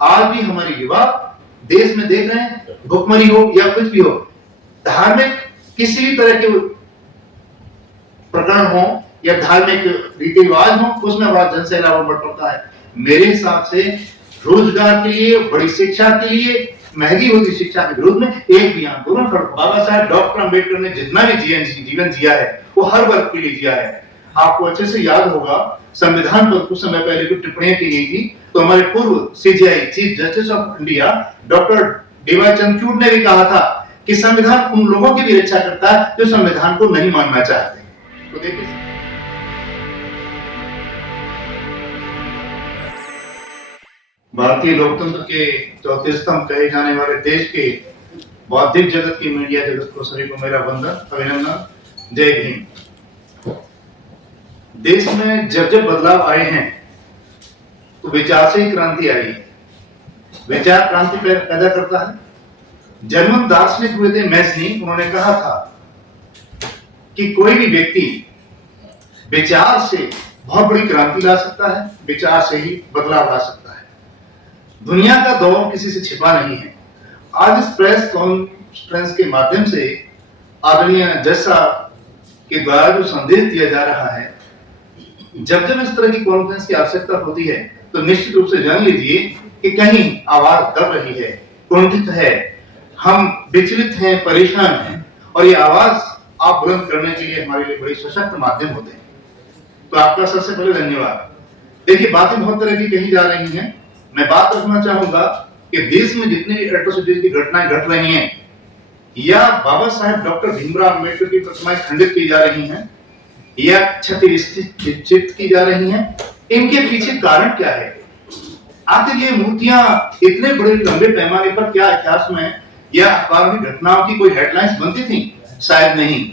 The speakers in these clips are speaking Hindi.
आज भी हमारे युवा देश में देख रहे हैं, भुखमरी हो या कुछ भी हो, धार्मिक किसी भी तरह के प्रकरण हो या धार्मिक रीति रिवाज हो, उसमें बड़ा जनसैलाब बढ़ पड़ता है। मेरे हिसाब से रोजगार के लिए, बड़ी शिक्षा के लिए, महंगी होती शिक्षा के विरोध में एक भी आंदोलन करो। बाबा साहब डॉक्टर अंबेडकर ने जितना भी जीवन जिया है वो हर वर्ग के लिए जिया है। आपको अच्छे से याद होगा, संविधान पर कुछ समय पहले कुछ टिप्पणियां की गई थी, तो हमारे पूर्व CJI chief justice of India doctor D.Y.. Chandrachud ने भी कहा था कि संविधान उन लोगों की भी रक्षा करता है जो संविधान को नहीं मानना चाहते। तो देखिए, भारतीय लोकतंत्र के चौथे स्तंभ कहे जाने वाले देश के बौद्धिक जगत की मीडिया जगत को सभी को मेरा वंदन, अभिनंदन, जय भीम। देश में जब जब बदलाव आए हैं तो विचार से ही क्रांति आई है। विचार क्रांति पैदा करता है। जर्मन दार्शनिक हुए थे मैस्नी, उन्होंने कहा था कि कोई भी व्यक्ति विचार से बहुत बड़ी क्रांति ला सकता है, विचार से ही बदलाव ला सकता है। दुनिया का दौर किसी से छिपा नहीं है। आज इस प्रेस कॉन्फ्रेंस के माध्यम से आदरणीय जज साहब के द्वारा जो संदेश दिया जा रहा है, जब जब इस तरह की कॉन्फ्रेंस की आवश्यकता होती है तो निश्चित रूप से जान लीजिए कि कहीं आवाज दब रही है, कुंठित है, हम विचलित हैं, परेशान हैं, और ये आवाज आप बुलंद करने के लिए हमारे लिए बड़ी सशक्त माध्यम होते हैं। तो आपका सबसे पहले धन्यवाद। देखिए, बातें बहुत तरह की कही जा रही हैं। मैं बात रखना चाहूंगा कि देश में जितनी भी एट्रोसिटीज की घटनाएं घट रही हैं या बाबा साहेब डॉक्टर भीमराव अंबेडकर की प्रतिमाएं खंडित की जा रही हैं या क्षतिचित की जा रही हैं, इनके पीछे कारण क्या है? आखिर ये मूर्तियां इतने बड़े लंबे पैमाने पर क्या इतिहास में या अखबार में घटनाओं की कोई हेडलाइंस बनती थी? शायद नहीं।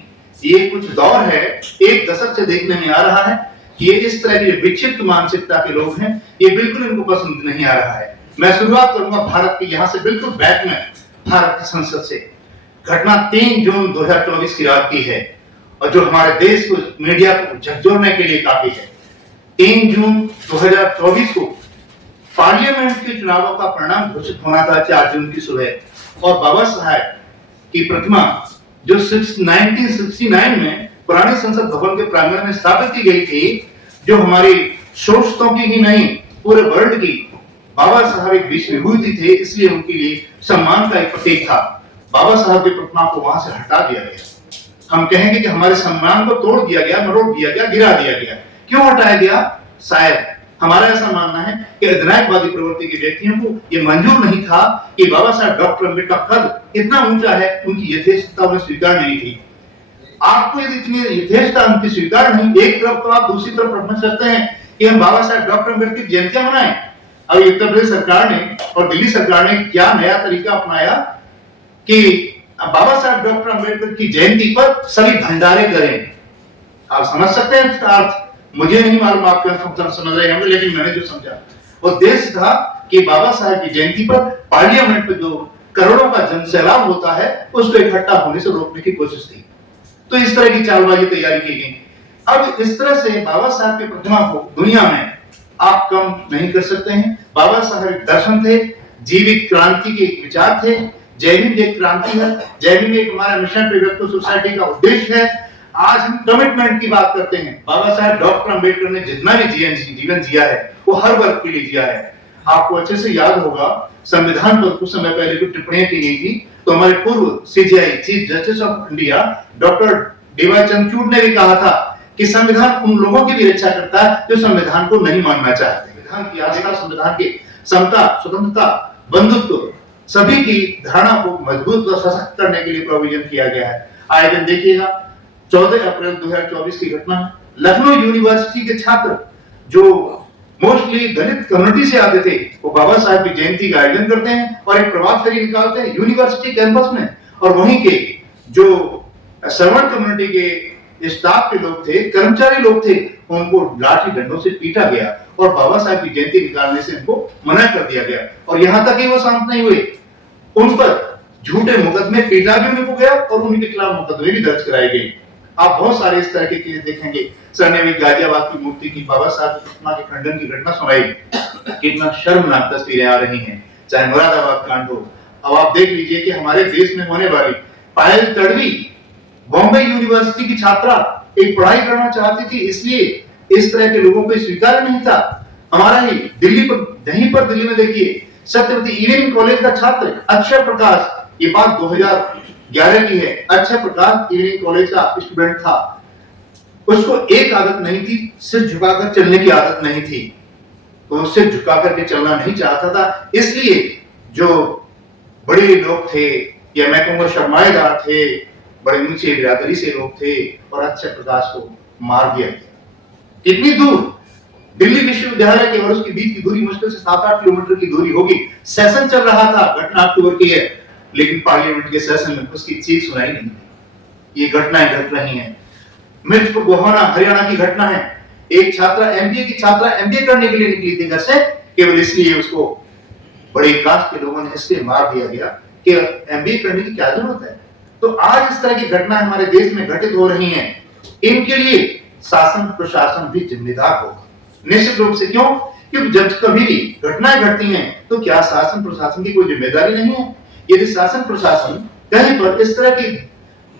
ये कुछ दौर है, एक दशक से देखने में आ रहा है कि ये इस तरह की विक्षिप्त मानसिकता के लोग हैं, ये बिल्कुल इनको पसंद नहीं आ रहा है। मैं शुरुआत करूंगा भारत की, यहां से बिल्कुल बैक में, भारत की संसद से। घटना 3 जून 2024 की रात की है और जो हमारे देश को, मीडिया को झकझोरने के लिए काफी है। 3 जून 2024 को पार्लियामेंट के चुनावों का परिणाम घोषित होना था 4 जून की सुबह, और बाबा साहब की प्रतिमा जो 1969 में पुराने संसद भवन के प्रांगण में स्थापित की गई थी, जो हमारी शोषितों की ही नहीं पूरे वर्ल्ड की, बाबा साहब एक विश्व विभूति थे, इसलिए उनके लिए सम्मान का एक प्रतीक था। बाबा साहब की प्रतिमा को वहां से हटा दिया गया। हम कहेंगे कि हमारे सम्मान को तोड़ दिया गया, मरोड़ दिया गया, गिरा दिया गया। क्यों हटाया गया? शायद हमारा ऐसा मानना है कि अधिनायकवादी प्रवृत्ति के व्यक्तियों को यह मंजूर नहीं था कि बाबा साहब डॉक्टर अम्बेडकर का कद इतना ऊंचा है, उनकी यथेष्टता उन्हें स्वीकार नहीं थी। आपको यदि इतनी यथेष्टता उनकी स्वीकार नहीं, एक तरफ तो आप दूसरी तरफ रखना चाहते हैं कि हम बाबा साहब डॉक्टर अम्बेडकर की जयंतियां मनाएं। अब उत्तर प्रदेश सरकार ने और दिल्ली सरकार ने क्या नया तरीका अपनाया कि बाबा साहब डॉक्टर अम्बेडकर की जयंती पर सभी भंडारे करें। आप समझ सकते हैं इसका अर्थ? मुझे नहीं मालूम आप क्या समझ रहे होंगे, लेकिन मैंने जो समझा उद्देश्य था कि बाबा साहब की जयंती पर पार्लियामेंट में जो करोड़ों का जनसैलाब होता है उसको इकट्ठा होने से रोकने की कोशिश थी। तो इस तरह की चालबाजी तैयारी की गई। अब इस तरह से बाबा साहब की प्रतिमा को दुनिया में आप कम नहीं कर सकते हैं। बाबा साहब एक दर्शन थे, जीवित क्रांति के विचार थे। जय भीम एक क्रांति है, जय भीम एक हमारा मिशन प्रिवेक्टिव सोसाइटी का उद्देश्य है। आज हम कमिटमेंट की बात करते हैं। बाबा साहब डॉक्टर अंबेडकर ने जितना भी जीवन जिया है वो हर वर्ग के लिए जिया है। आपको अच्छे से याद होगा, संविधान पर कुछ समय पहले कुछ टिप्पणियां की गई थी, तो हमारे पूर्व CJI chief justice of India doctor D.Y.. Chandrachud ने भी कहा था कि संविधान उन लोगों की भी रक्षा करता है जो संविधान को नहीं मानना चाहते। संविधान की आस्था, संविधान की समता, स्वतंत्रता, बंधुत्व, सभी की धारणा को मजबूत और सशक्त करने के लिए प्रोविजन किया गया है। आए दिन देखिएगा 14 अप्रैल 2024 की घटना, लखनऊ यूनिवर्सिटी के छात्र जो मोस्टली दलित कम्युनिटी से आते थे, वो बाबा साहब की जयंती का आयोजन करते हैं और एक प्रभात फेरी निकालते हैं यूनिवर्सिटी कैंपस में, और वहीं के जो श्रवण कम्युनिटी के स्टाफ के लोग थे, कर्मचारी लोग थे, उनको लाठी डंडों से पीटा गया और बाबा साहब की जयंती निकालने से इनको मना कर दिया गया। और यहां तक कि वो शांत नहीं हुए, उन पर झूठे मुकदमे, पीटा भी उनको गया और उनके खिलाफ मुकदमे भी दर्ज कराए गए। आप बहुत सारे इस तरह के केस देखेंगे। सर ने भी गाजियाबाद की मूर्ति की, बाबा साहब की प्रतिमा के खंडन की घटना सुनाई। कितना शर्मनाक तस्वीरें आ रही हैं, चाहे मुरादाबाद कांड हो। अब आप देख लीजिए कि हमारे देश में होने वाली पायल तड़वी, बॉम्बे यूनिवर्सिटी की छात्रा, एक पढ़ाई करना चाहती थी, इसलिए इस तरह के लोगों को स्वीकार नहीं था। हमारा ही दिल्ली में देखिए, सत्यवती इंजीनियरिंग कॉलेज का छात्र अक्षय प्रकाश, ये बात 2011 की है, अक्षय प्रकाश इंजीनियरिंग कॉलेज का स्टूडेंट था। उसको एक आदत नहीं थी, सिर झुकाकर चलने की आदत नहीं थी, तो उससे झुका करके चलना नहीं चाहता था। इसलिए जो बड़े लोग थे, या मैं कहूंगा सरमाएदार थे, बड़े ऊंचे बिरादरी से लोग थे, और अक्षय प्रकाश को मार दिया गया। कितनी दूर? दिल्ली विश्वविद्यालय के और उसके बीच की दूरी मुश्किल से 7-8 किलोमीटर की दूरी होगी। सेशन चल रहा था, घटना अक्टूबर की है, लेकिन पार्लियामेंट के सेशन में उसकी चीख सुनाई नहीं। ये घटनाएं घट रही हैं। मिर्चपुर गोहाना हरियाणा की घटना है। एक छात्रा एमबीए करने के लिए निकली थी घर से, केवल इसलिए उसको बड़ी कास्ट के लोगों ने इसलिए मार दिया गया कि एमबीए करने की क्या जरूरत है। तो आज इस तरह की घटनाएं हमारे देश में घटित हो रही हैं। इनके लिए शासन प्रशासन भी जिम्मेदार होगा, निश्चित रूप से। क्यों? क्योंकि जब कभी भी घटनाएं घटती हैं तो क्या शासन प्रशासन की कोई जिम्मेदारी नहीं है? यदि शासन प्रशासन कहीं पर इस तरह की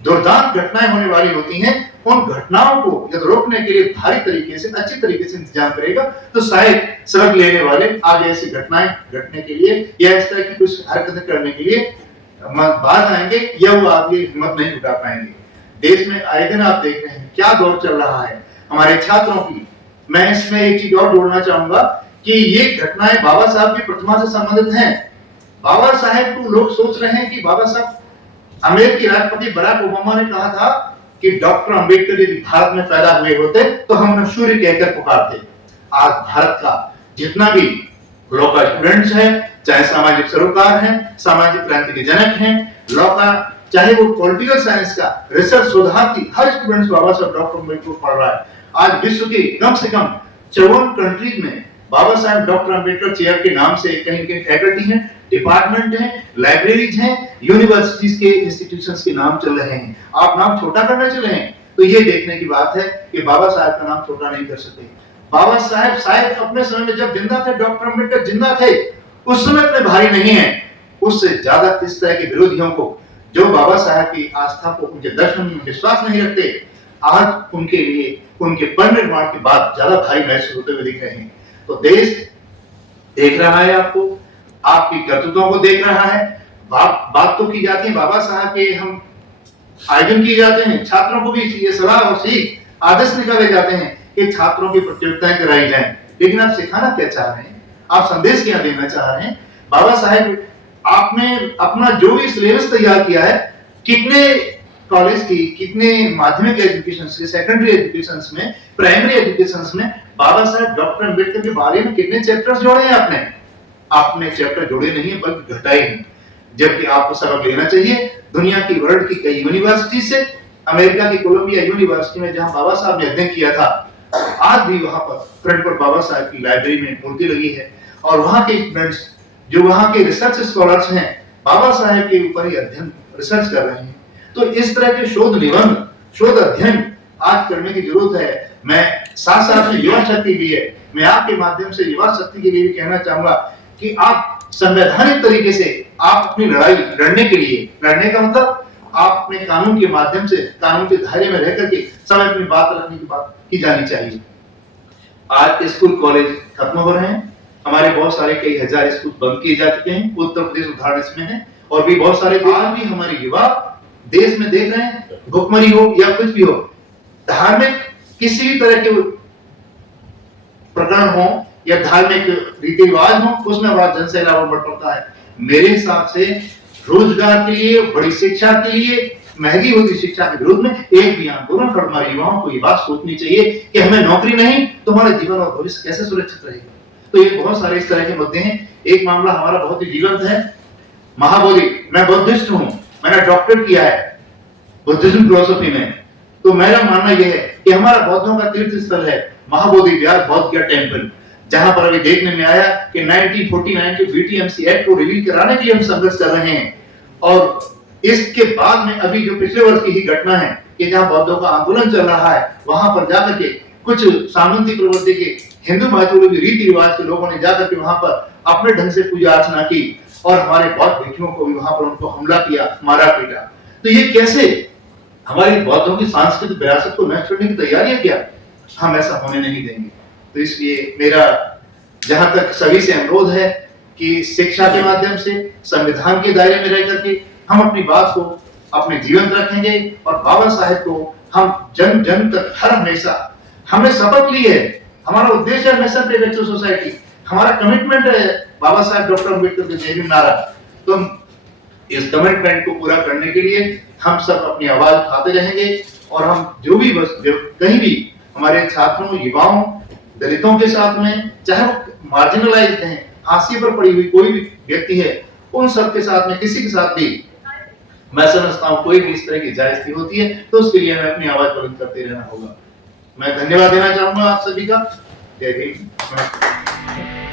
दुर्दांत घटनाएं होने वाली होती हैं, उन घटनाओं को यदि रोकने के लिए भारी तरीके से, अच्छी तरीके से इंतजाम करेगा, तो शायद सड़क लेने वाले आगे ऐसी घटनाएं घटने के लिए या इस तरह की कुछ हरकतें करने के लिए बाहर आएंगे, या वो आगे हिम्मत नहीं जुटा पाएंगे। देश में आए दिन आप देख रहे हैं क्या दौर चल रहा है हमारे छात्रों की। मैं इसमें एक चीज और जोड़ना चाहूंगा कि ये घटनाएं बाबा साहब की प्रतिमा से संबंधित हैं। बाबा साहेब को लोग सोच रहे हैं कि बाबा साहब, अमेरिकी राष्ट्रपति बराक ओबामा ने कहा था कि डॉक्टर अंबेडकर यदि भारत में पैदा हुए होते तो हम उन्हें सूर्य कहकर पुकारते। आज भारत का जितना भी लॉ का स्टूडेंट्स है, चाहे सामाजिक सरोकार हैं, सामाजिक क्रांति के जनक हैं, लॉ का, चाहे वो पॉलिटिकल साइंस का रिसर्च शोधार्थी, हर स्टूडेंट्स बाबा साहब डॉक्टर अंबेडकर को पढ़ रहा है। आज विश्व के कम से कम 54 कंट्रीज में बाबा साहब डॉक्टर अंबेडकर चेयर के नाम से कहीं फैकल्टी हैं, डिपार्टमेंट हैं, लाइब्रेरीज हैं, यूनिवर्सिटीज के इंस्टीट्यूशंस के नाम चल रहे हैं। आप नाम छोटा करना चले हैं तो ये देखने की बात है कि बाबा साहब का नाम छोटा नहीं कर सकते। बाबा साहब शायद अपने समय में जब जिंदा थे, डॉक्टर अंबेडकर जिंदा थे, उस समय इतने भारी नहीं है। उससे ज्यादा इस तरह के विरोधियों को, जो बाबा साहब की आस्था को, उनके दर्शन में विश्वास नहीं रखते, आज उनके लिए उनके परिनिर्वाण के बाद ज्यादा भारी महसूस होते हुए दिख रहे हैं। तो देश देख रहा है आपको, आपकी कर्तव्यों को देख रहा है। बात तो की जाती है, बाबा साहब के हम आयोजन किए जाते हैं, छात्रों को भी ये सलाह और सीख आदर्श निकाले जाते हैं कि छात्रों की प्रतियोगिताएं कराई जाएं। लेकिन आप सिखाना क्या चाह रहे हैं? आप संदेश क्या देना चाह रहे हैं? बाबा साहब, आपने अपना जो भी सिलेबस तैयार किया है, कितने कॉलेज की, कितने माध्यमिक एजुकेशन के, सेकेंडरी एजुकेशन में, प्राइमरी एजुकेशन में बाबा साहब डॉक्टर अंबेडकर के बारे में कितने चैप्टर्स जोड़े हैं आपने चैप्टर जोड़े नहीं है, बल्कि घटाए हैं। जबकि आपको सबक लेना चाहिए दुनिया की, वर्ल्ड की कई यूनिवर्सिटी से। अमेरिका की कोलंबिया यूनिवर्सिटी में जहां बाबा साहब ने अध्ययन किया था, आज भी वहां पर फ्रंट पर बाबा साहब की लाइब्रेरी में मूर्ति लगी है, और वहां के स्टूडेंट्स, जो वहां के रिसर्च स्कॉलर्स हैं, बाबा साहब के ऊपर ही अध्ययन रिसर्च कर रहे हैं। तो इस तरह के शोध निबंध, शोध अध्ययन आज करने की जरूरत है। मैं साथ साथ में युवा शक्ति भी है, मैं आपके माध्यम से युवा शक्ति के लिए भी कहना चाहूंगा कि आप संवैधानिक तरीके से आप अपनी लड़ाई लड़ने के लिए, लड़ने का मतलब आप अपने कानून के माध्यम से, कानून के दायरे में रह करके सब अपनी बात रखने की बात की जानी चाहिए। आज स्कूल कॉलेज खत्म हो रहे हैं, हमारे बहुत सारे कई हजार स्कूल बंद किए जा चुके हैं, उत्तर प्रदेश उदाहरण इसमें है, और भी बहुत सारे। आज भी हमारे युवा देश में देख रहे हैं, भुखमरी हो या कुछ भी हो, धार्मिक किसी भी तरह के प्रकरण हो या धार्मिक रीति रिवाज हो, उसमें बड़ा जनसैलाब बढ़ पड़ता है। मेरे हिसाब से रोजगार के लिए, बड़ी शिक्षा के लिए, महंगी होती शिक्षा के विरोध में एक भी आंदोलन कर हमारे युवाओं को ये बात सोचनी चाहिए कि हमें नौकरी नहीं तो हमारा जीवन और भविष्य कैसे सुरक्षित रहेगा। तो ये बहुत सारे इस तरह के मुद्दे हैं। एक मामला हमारा बहुत ही जीवंत है, महाबोधि। मैं बुद्धिस्ट हूं, मैंने डॉक्टरेट किया है बुद्धिज्म फिलोसफी में। तो मेरा मानना यह है कि हमारा बौद्धों का तीर्थ स्थल है महाबोधि विहार बौद्ध गया टेम्पल, जहां पर अभी देखने में आया कि 1949 के बीटीएमसी एक्ट को रिलीज कराने के लिए हम संघर्ष कर रहे हैं। और इसके बाद में अभी जो पिछले वर्ष की ही घटना है कि जहां बौद्धों का आंदोलन चल रहा है, वहां पर जाकर के कुछ सामंती प्रवृत्ति के हिंदू महत्वपूर्ण रीति रिवाज के लोगों ने जाकर के वहां पर अपने ढंग से पूजा अर्चना की और हमारे बौद्ध भिक्षुओं को भी वहां पर उनको हमला किया, मारा पीटा। तो ये कैसे हमारी बौद्धों की सांस्कृतिक विरासत को नष्ट करने की तैयारियां किया? हम ऐसा होने नहीं देंगे। तो इसलिए मेरा जहां तक सभी से अनुरोध है कि शिक्षा के माध्यम से संविधान के दायरे में रह करके हम अपनी बात को अपने जीवन रखेंगे और बाबा साहेब को हम जन जन तक हर हमेशा, हमने शपथ ली है, हमारा उद्देश्य है मिशन प्रोग्रेसिव सोसाइटी, हमारा कमिटमेंट है बाबा साहेब डॉक्टर अम्बेडकर के जय भीम नारा। तो इस कमिटमेंट को पूरा करने के लिए हम सब अपनी आवाज उठाते रहेंगे और हम जो कहीं भी हमारे छात्रों, युवाओं, दलितों के साथ में, चाहे वो मार्जिनलाइज्ड हैं, हाशिए पर पड़ी हुई कोई भी व्यक्ति है, उन सब के साथ में, किसी के साथ भी मैं समझता हूं कोई भी इस तरह की जायजती होती है तो उसके लिए हमें अपनी आवाज बुलंद करते रहना होगा। मैं धन्यवाद देना चाहूंगा आप सभी का। जय भीम।